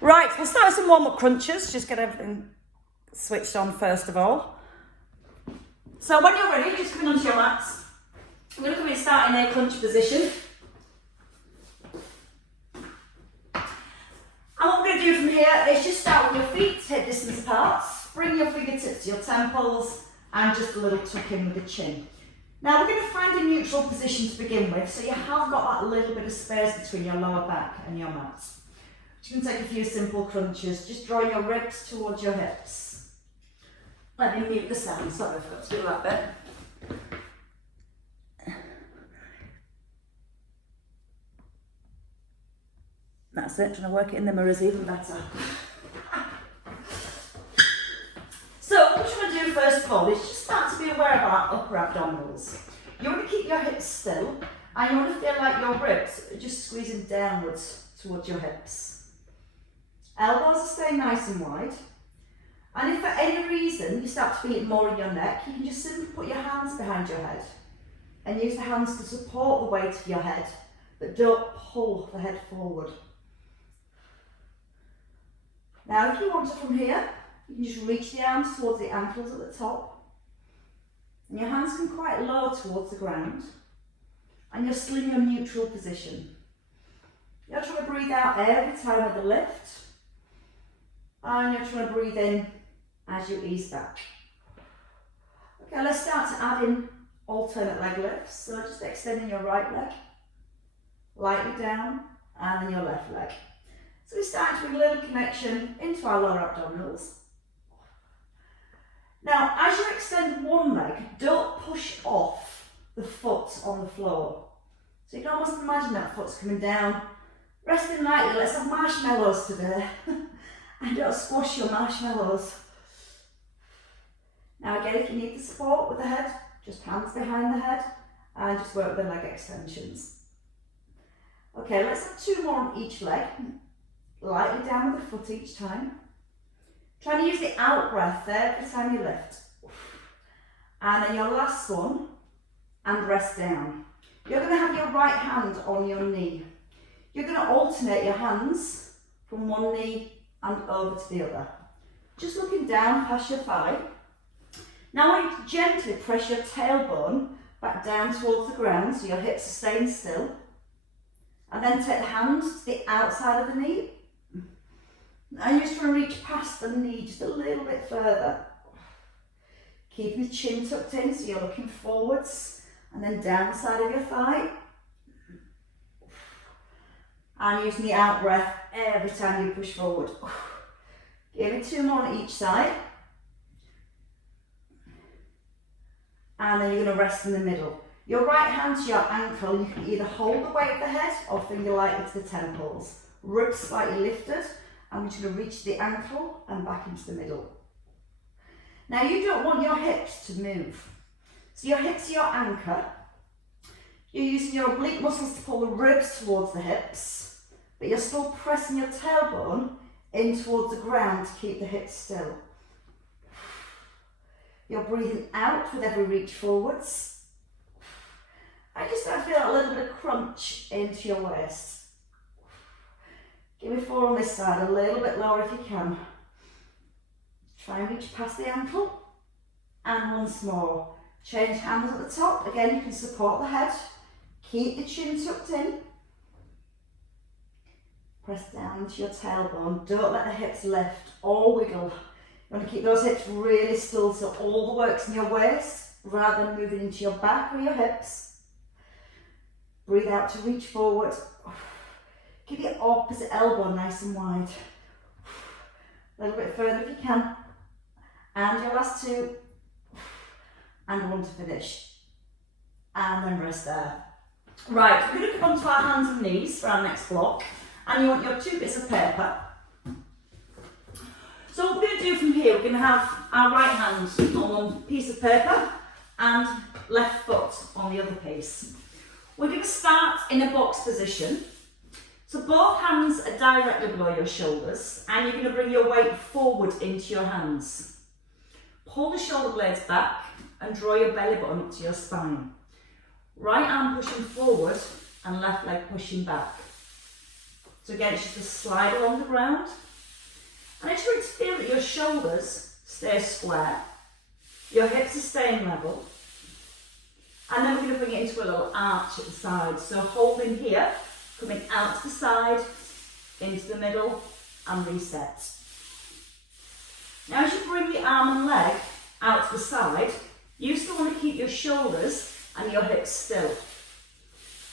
Right, we'll start with some warm-up crunches. Just get everything switched on first of all. So when you're ready, just come in onto your mats. We're going to come in and start in a crunch position. And what we're going to do from here is just start with your feet hip distance apart. Bring your fingertips to your temples and just a little tuck in with the chin. Now we're going to find a neutral position to begin with, so you have got that little bit of space between your lower back and your mat. You can take a few simple crunches, just drawing your ribs towards your hips. Let me mute the sound, sorry I forgot to do that bit. That's it, trying to work it in the mirrors even better. So what we're trying to do first of all is just start to be aware of our upper abdominals. You want to keep your hips still and you want to feel like your ribs are just squeezing downwards towards your hips. Elbows are staying nice and wide. And if for any reason you start to feel it more in your neck, you can just simply put your hands behind your head and use the hands to support the weight of your head, but don't pull the head forward. Now if you want to from here, you can just reach the arms towards the ankles at the top. And your hands come quite low towards the ground. And you're still in your neutral position. You're trying to breathe out every time with the lift. And you're trying to breathe in as you ease back. Okay, let's start to add in alternate leg lifts. So just extending your right leg, lightly down, and then your left leg. So we start to bring a little connection into our lower abdominals. Now, as you extend one leg, don't push off the foot on the floor. So you can almost imagine that foot's coming down, resting lightly. Let's have marshmallows today. And don't squash your marshmallows. Now again, if you need the support with the head, just hands behind the head and just work with the leg extensions. Okay, let's have two more on each leg. Lightly down with the foot each time. Try to use the out breath there every time you lift. And then your last one, and rest down. You're going to have your right hand on your knee. You're going to alternate your hands from one knee and over to the other. Just looking down past your thigh. Now I want you to gently press your tailbone back down towards the ground so your hips are staying still. And then take the hands to the outside of the knee. Now you're just trying to reach past the knee just a little bit further. Keeping the chin tucked in so you're looking forwards and then down the side of your thigh. And using the out breath every time you push forward. Give me two more on each side. And then you're going to rest in the middle. Your right hand to your ankle, and you can either hold the weight of the head or finger lightly to the temples. Ribs slightly lifted, and we're just going to reach the ankle and back into the middle. Now you don't want your hips to move. So your hips are your anchor. You're using your oblique muscles to pull the ribs towards the hips, but you're still pressing your tailbone in towards the ground to keep the hips still. You're breathing out with every reach forwards. I just start to feel a little bit of crunch into your waist. Give me four on this side, a little bit lower if you can. Try and reach past the ankle. And once more. Change hands at the top. Again, you can support the head. Keep the chin tucked in. Press down into your tailbone. Don't let the hips lift or wiggle. You want to keep those hips really still so all the work's in your waist rather than moving into your back or your hips. Breathe out to reach forward. Keep your opposite elbow nice and wide. A little bit further if you can. And your last two. And one to finish. And then rest there. Right, we're going to come onto our hands and knees for our next block. And you want your two bits of paper. So what we're going to do from here, we're going to have our right hand on one piece of paper and left foot on the other piece. We're going to start in a box position. So both hands are directly below your shoulders and you're going to bring your weight forward into your hands. Pull the shoulder blades back and draw your belly button up to your spine. Right arm pushing forward and left leg pushing back. So again, it's just a slide along the ground. And I just want you to feel that your shoulders stay square, your hips are staying level, and then we're going to bring it into a little arch at the side. So holding here, coming out to the side, into the middle, and reset. Now as you bring the arm and leg out to the side, you still want to keep your shoulders and your hips still.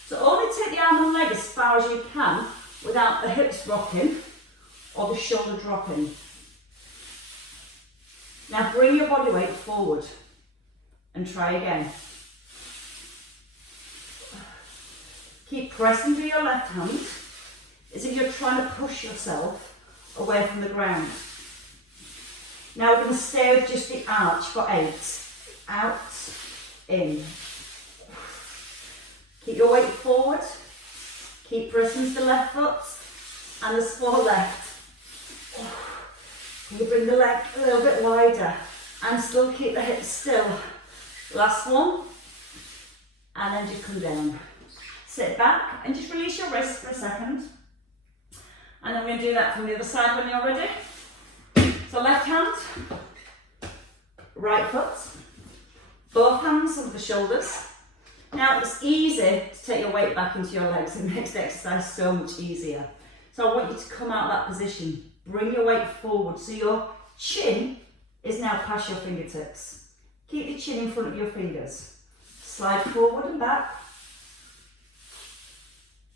So only take the arm and leg as far as you can without the hips rocking or the shoulder dropping. Now bring your body weight forward and try again. Keep pressing through your left hand as if you're trying to push yourself away from the ground. Now we're going to stay with just the arch for 8. Out, in. Keep your weight forward. Keep pressing to the left foot and as for left. You bring the leg a little bit wider and still keep the hips still. Last one. And then just come down. Sit back and just release your wrists for a second. And then we're going to do that from the other side when you're ready. So left hand, right foot, both hands under the shoulders. Now it's easy to take your weight back into your legs. It makes the exercise so much easier. So I want you to come out of that position. Bring your weight forward so your chin is now past your fingertips. Keep your chin in front of your fingers. Slide forward and back.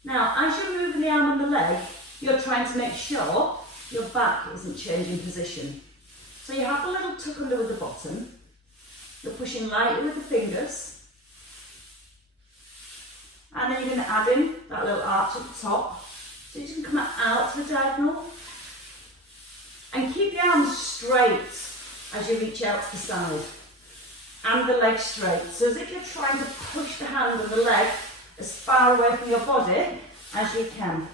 Now, as you're moving the arm and the leg, you're trying to make sure your back isn't changing position. So you have a little tuck under with the bottom. You're pushing lightly with the fingers. And then you're going to add in that little arch at the top. So you can come out to the diagonal. And keep the arms straight as you reach out to the side. And the legs straight. So as if you're trying to push the hand and the leg as far away from your body as you can.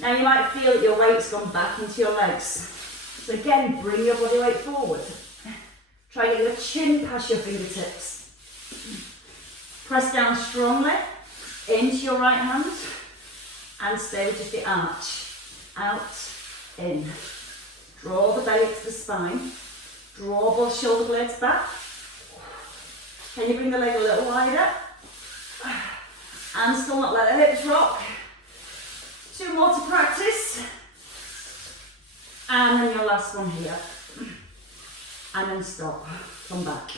Now you might feel that your weight's gone back into your legs. So again, bring your body weight forward. Try to get your chin past your fingertips. Press down strongly into your right hand and stay with just the arch. Out, in. Draw the belly to the spine. Draw both shoulder blades back. Can you bring the leg a little wider? And still not let the hips rock. 2 more to practice. And then your last one here. And then stop. Come back.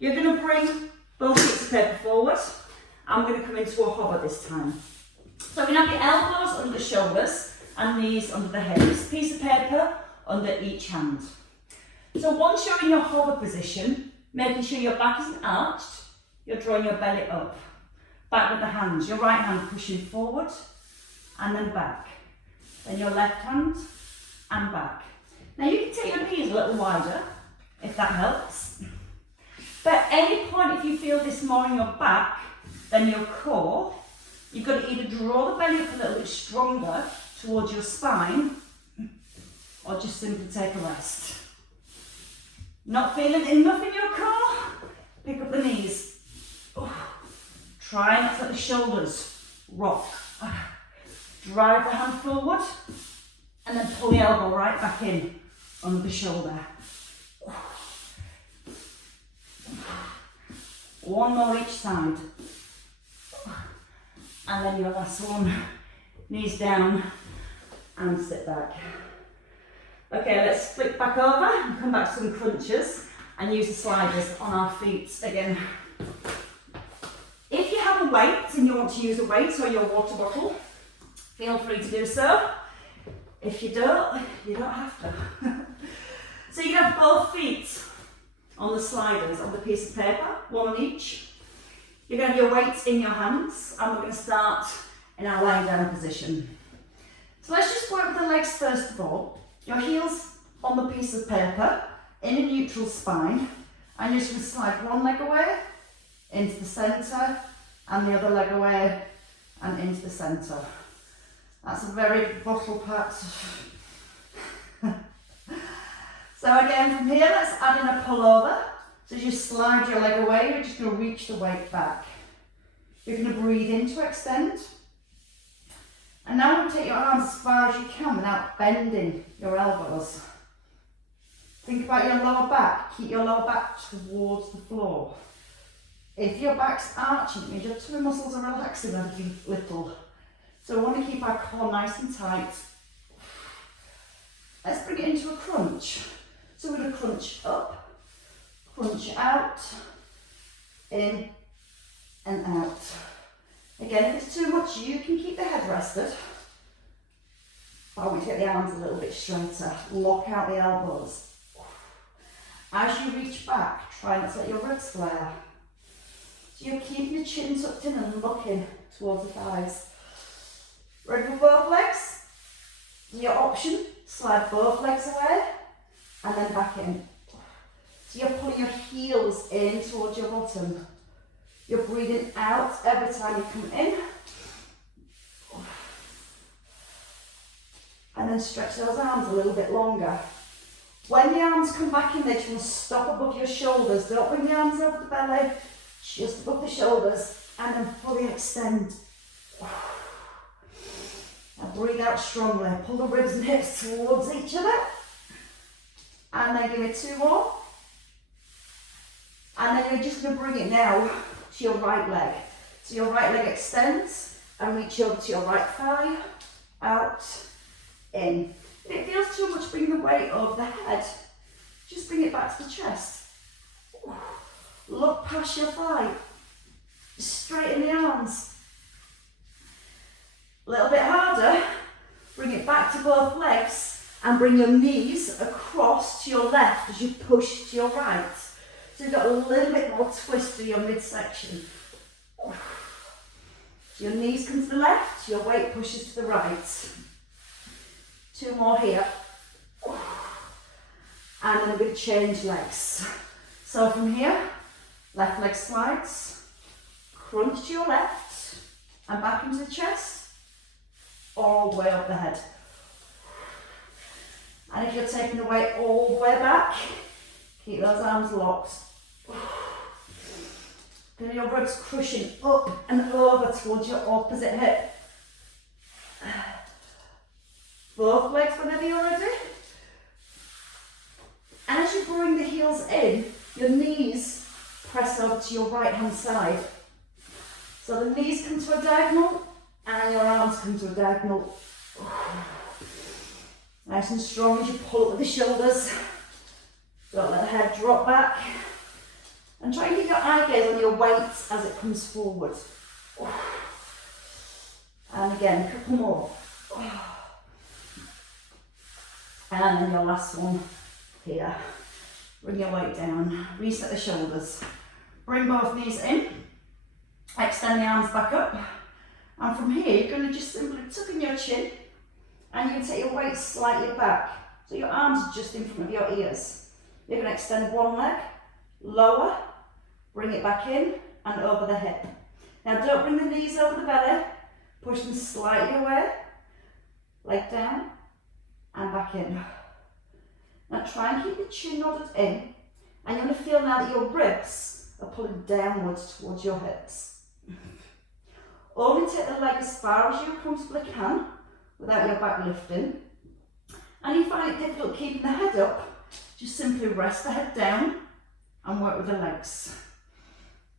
You're going to bring both bits of paper forward. I'm going to come into a hover this time. So we're going to have your elbows under the shoulders and knees under the hips. Piece of paper under each hand. So once you're in your hover position, making sure your back isn't arched, you're drawing your belly up. Back with the hands. Your right hand pushing forward and then back. Then your left hand and back. Now you can take your knees a little wider if that helps. But at any point if you feel this more in your back than your core, you've got to either draw the belly up a little bit stronger towards your spine or just simply take a rest. Not feeling enough in your core? Pick up the knees. Try not to let the shoulders rock. Drive the hand forward and then pull the elbow right back in under the shoulder. One more each side. And then your last one. Knees down and sit back. Okay, let's flip back over and come back to some crunches and use the sliders on our feet again. If you have a weight and you want to use a weight or your water bottle, feel free to do so. If you don't, you don't have to. So you have both feet on the sliders on the piece of paper, one on each. You're going to have your weights in your hands and we're going to start in our lying down position. So let's just work with the legs first of all. Your heels on the piece of paper in a neutral spine and you're just going to slide one leg away into the centre and the other leg away and into the centre. That's a very bottle pat. So again from here let's add in a pull over. So as you slide your leg away you're just going to reach the weight back. You're going to breathe in to extend And now we'll take your arms as far as you can without bending your elbows. Think about your lower back. Keep your lower back towards the floor. If your back's arching, it means your tummy muscles are relaxing a little. So we want to keep our core nice and tight. Let's bring it into a crunch. So we're going to crunch up, crunch out, in and out. Again, if it's too much, you can keep the head rested. I want to get the arms a little bit straighter. Lock out the elbows. As you reach back, try not to let your ribs flare. So you're keeping your chin tucked in and looking towards the thighs. Ready for both legs? Your option, slide both legs away and then back in. So you're pulling your heels in towards your bottom. You're breathing out every time you come in. And then stretch those arms a little bit longer. When the arms come back in, they just want to stop above your shoulders. Don't bring the arms over the belly, just above the shoulders, and then fully extend. Now breathe out strongly. Pull the ribs and hips towards each other. And then give me 2 more. And then you're just going to bring it now to your right leg. So your right leg extends and reach over to your right thigh. Out, in. If it feels too much, bring the weight over the head. Just bring it back to the chest. Look past your thigh. Straighten the arms. A little bit harder. Bring it back to both legs and bring your knees across to your left as you push to your right. So you've got a little bit more twist to your midsection. So your knees come to the left, your weight pushes to the right. 2 more here. And then we're going to change legs. So from here, left leg slides, crunch to your left, and back into the chest, all the way up the head. And if you're taking the weight all the way back, keep those arms locked. Feel your ribs crushing up and over towards your opposite hip. Both legs whenever you're ready. And as you bring the heels in, your knees press over to your right hand side. So the knees come to a diagonal and your arms come to a diagonal. Nice and strong as you pull up with the shoulders. Don't let the head drop back. And try and keep your eye gaze on your weight as it comes forward. And again, a couple more. And then your last one here. Bring your weight down, reset the shoulders. Bring both knees in, extend the arms back up. And from here, you're going to just simply tuck in your chin and you're going to take your weight slightly back. So your arms are just in front of your ears. You're going to extend one leg, lower, bring it back in and over the hip. Now don't bring the knees over the belly, push them slightly away, leg down and back in. Now try and keep the chin nodded in and you're going to feel now that your ribs are pulling downwards towards your hips. Only take the leg as far as you comfortably can without your back lifting. And you find it difficult keeping the head up, just simply rest the head down and work with the legs.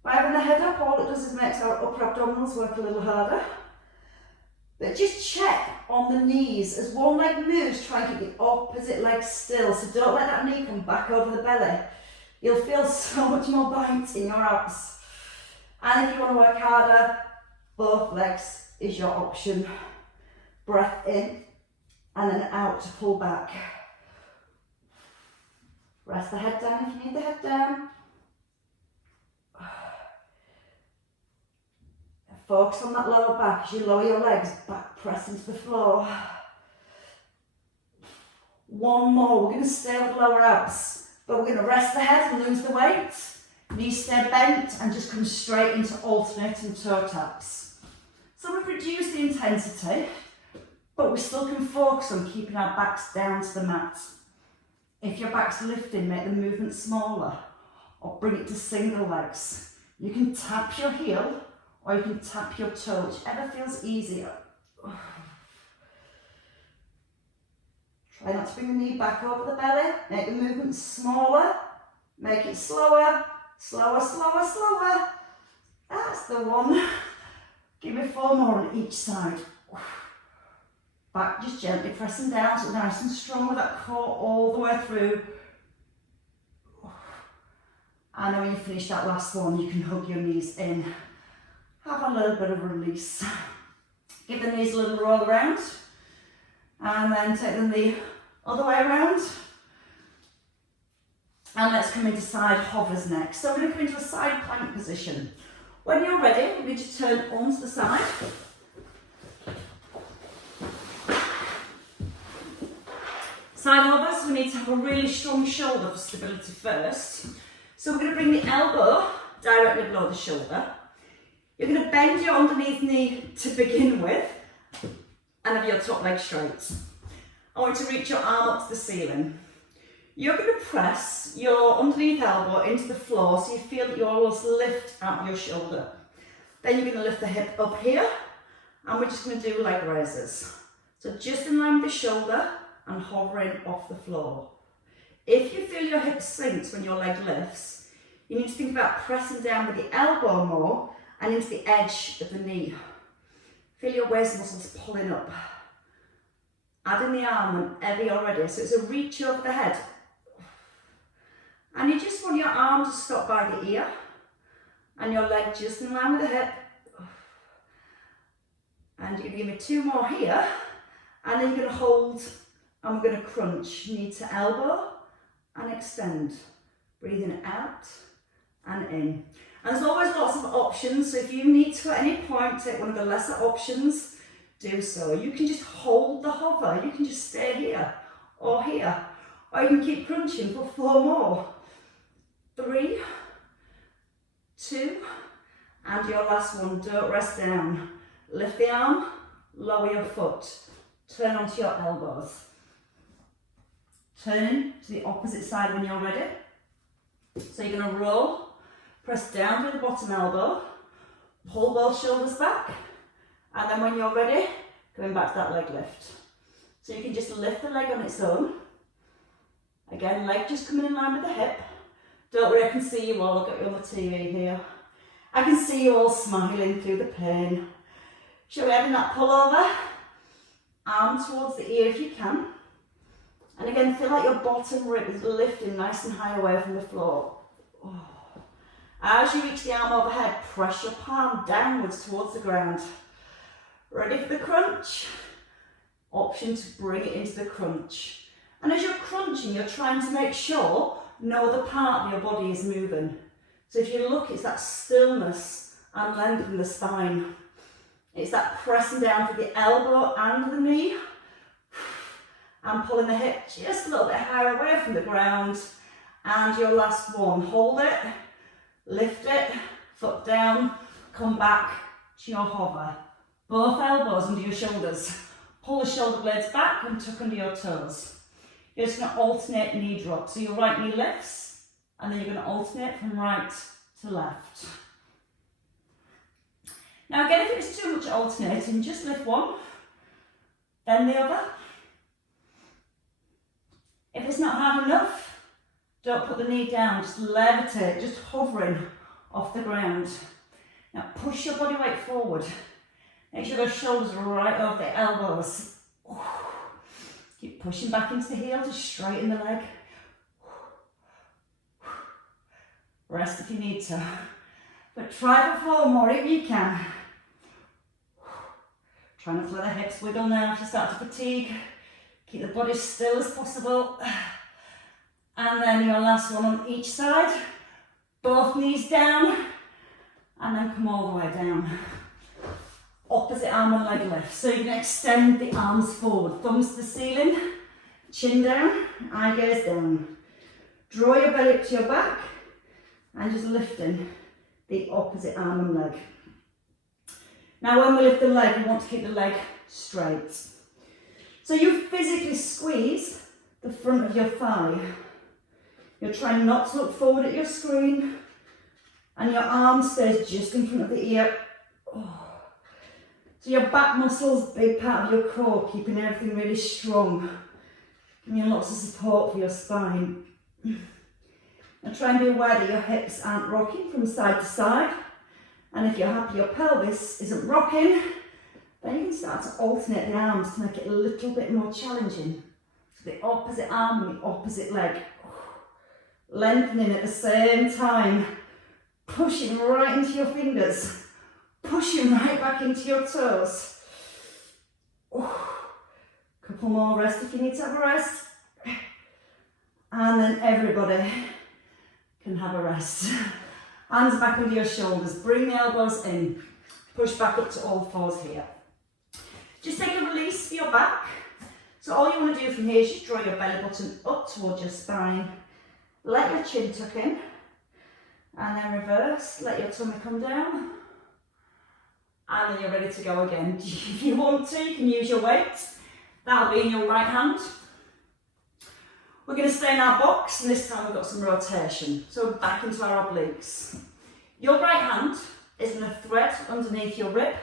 By having the head up, all it does is makes our upper abdominals work a little harder. But just check on the knees. As one leg moves, try and keep the opposite leg still. So don't let that knee come back over the belly. You'll feel so much more bite in your abs. And if you want to work harder, both legs is your option. Breath in and then out to pull back. Rest the head down if you need the head down. Focus on that lower back as you lower your legs, back press into the floor. One more, we're going to stay with lower abs, but we're going to rest the head and lose the weight. Knees stay bent and just come straight into alternating toe taps. So we've reduced the intensity, but we still can focus on keeping our backs down to the mat. If your back's lifting, make the movement smaller or bring it to single legs. You can tap your heel or you can tap your toe, whichever feels easier. like to bring the knee back over the belly, make the movement smaller, make it slower, slower, slower, slower. That's the one. Give me 4 more on each side. Back just gently pressing down, so nice and strong with that core all the way through. And then when you finish that last one, you can hug your knees in. Have a little bit of release. Give the knees a little roll around. And then take the knee other way around. And let's come into side hovers next. So we're going to come into a side plank position. When you're ready, you need to turn onto the side. Side hovers, we need to have a really strong shoulder for stability first. So we're going to bring the elbow directly below the shoulder. You're going to bend your underneath knee to begin with and have your top leg straight. I want you to reach your arm up to the ceiling. You're going to press your underneath elbow into the floor so you feel that you almost lift out of your shoulder. Then you're going to lift the hip up here and we're just going to do leg raises. So just in line with the shoulder and hovering off the floor. If you feel your hip sinks when your leg lifts, you need to think about pressing down with the elbow more and into the edge of the knee. Feel your waist muscles pulling up. Add in the arm whenever you're ready. So it's a reach over the head. And you just want your arm to stop by the ear and your leg just in line with the hip. And you're going to give me 2 more here. And then you're going to hold and we're going to crunch knee to elbow and extend. Breathing out and in. And there's always lots of options, so if you need to at any point take one of the lesser options, do so. You can just hold the hover, you can just stay here or here, or you can keep crunching for 4 more. 3, 2, and your last one, don't rest down. Lift the arm, lower your foot, turn onto your elbows. Turning to the opposite side when you're ready. So you're going to roll, press down with the bottom elbow, pull both shoulders back, and then when you're ready, going back to that leg lift. So you can just lift the leg on its own. Again, leg just coming in line with the hip. Don't worry, I can see you all, I've got you on the TV here. I can see you all smiling through the pain. Shall we add in that pull over? Arm towards the ear if you can. And again, feel like your bottom rib is lifting nice and high away from the floor. Oh. As you reach the arm overhead, press your palm downwards towards the ground. Ready for the crunch? Option to bring it into the crunch. And as you're crunching, you're trying to make sure no other part of your body is moving. So if you look, it's that stillness and length in the spine. It's that pressing down for the elbow and the knee. And pulling the hip just a little bit higher away from the ground. And your last one, hold it, lift it, foot down, come back to your hover. Both elbows under your shoulders. Pull the shoulder blades back and tuck under your toes. You're just going to alternate knee drop. So your right knee lifts, and then you're going to alternate from right to left. Now again, if it's too much alternating, just lift one, then the other. If it's not hard enough, don't put the knee down, just levitate, just hovering off the ground. Now push your body weight forward. Make sure those shoulders are right over the elbows. Keep pushing back into the heel to straighten the leg. Rest if you need to. But try for 4 more if you can. Try not to let the hips wiggle now if you start to fatigue. Keep the body still as possible. And then your last one on each side. Both knees down. And then come all the way down. Opposite arm and leg lift. So you can extend the arms forward. Thumbs to the ceiling. Chin down. Eye gaze down. Draw your belly up to your back. And just lifting the opposite arm and leg. Now when we lift the leg, we want to keep the leg straight. So you physically squeeze the front of your thigh. You're trying not to look forward at your screen. And your arm stays just in front of the ear. Oh. So your back muscles, big part of your core, keeping everything really strong. Give you lots of support for your spine. And try and be aware that your hips aren't rocking from side to side. And if you're happy your pelvis isn't rocking, then you can start to alternate the arms to make it a little bit more challenging. So the opposite arm and the opposite leg. Lengthening at the same time. Pushing right into your fingers. Pushing right back into your toes. Couple more rest if you need to have a rest. And then everybody can have a rest. Hands back under your shoulders. Bring the elbows in. Push back up to all fours here. Just take a release for your back. So all you want to do from here is just draw your belly button up towards your spine. Let your chin tuck in. And then reverse. Let your tummy come down. And then you're ready to go again. If you want to, you can use your weight. That'll be in your right hand. We're going to stay in our box, and this time we've got some rotation. So back into our obliques. Your right hand is going to thread underneath your rib,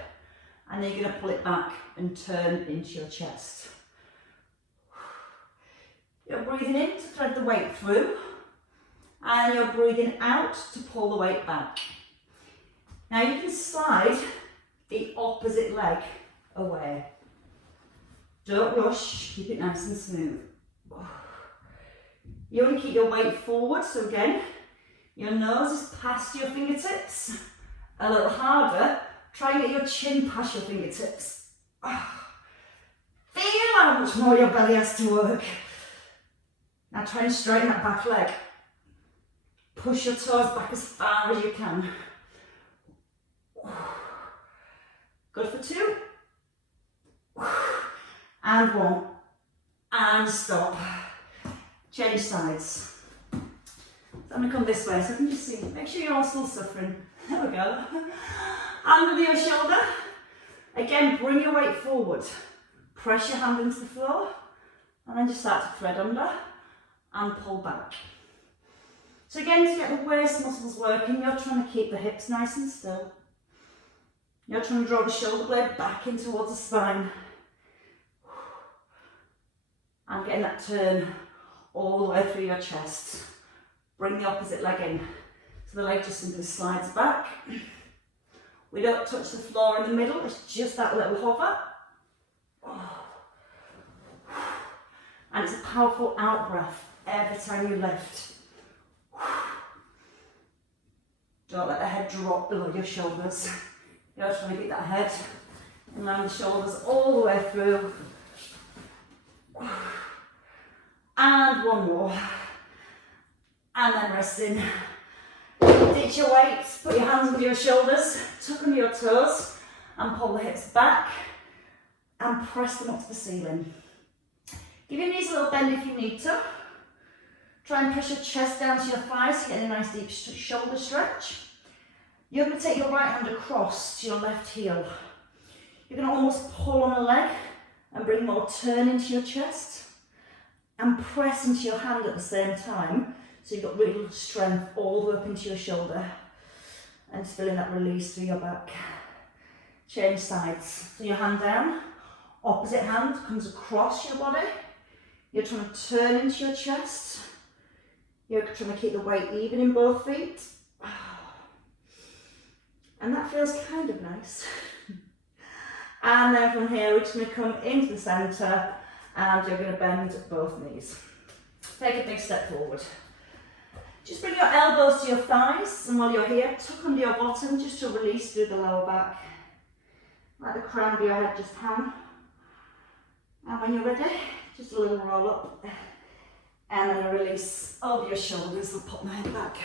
and then you're going to pull it back and turn into your chest. You're breathing in to thread the weight through, and you're breathing out to pull the weight back. Now you can slide the opposite leg away. Don't rush, keep it nice and smooth. You want to keep your weight forward, so again, your nose is past your fingertips. A little harder, try and get your chin past your fingertips. Feel how much more your belly has to work. Now try and straighten that back leg. Push your toes back as far as you can. Good for 2. And 1. And stop. Change sides. So I'm going to come this way so I can just see. Make sure you're all still suffering. There we go. Hand under your shoulder. Again, bring your weight forward. Press your hand into the floor. And then just start to thread under and pull back. So again, to get the waist muscles working, you're trying to keep the hips nice and still. You're trying to draw the shoulder blade back in towards the spine. And getting that turn all the way through your chest. Bring the opposite leg in. So the leg just simply slides back. We don't touch the floor in the middle, it's just that little hover. And it's a powerful out breath every time you lift. Don't let the head drop below your shoulders. You're trying to get that head and round the shoulders all the way through. And 1 more. And then rest in. Ditch your weights, put your hands under your shoulders, tuck under your toes, and pull the hips back and press them up to the ceiling. Give your knees a little bend if you need to. Try and press your chest down to your thighs to get a nice deep shoulder stretch. You're going to take your right hand across to your left heel. You're going to almost pull on a leg and bring more turn into your chest and press into your hand at the same time. So you've got real strength all the way up into your shoulder and just feeling that release through your back. Change sides. So your hand down, opposite hand comes across your body. You're trying to turn into your chest. You're trying to keep the weight even in both feet. And that feels kind of nice. And then from here, we're just going to come into the centre and you're going to bend both knees. Take a big step forward. Just bring your elbows to your thighs, and while you're here, tuck under your bottom just to release through the lower back. Let the crown of your head just hang. And when you're ready, just a little roll up. And then a release of your shoulders. I'll pop my head back.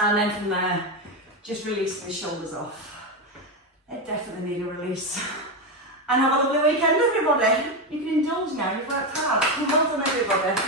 And then from there, just release the shoulders off. They definitely need a release. And have a lovely weekend, everybody. You can indulge now, you've worked hard. Well done, everybody.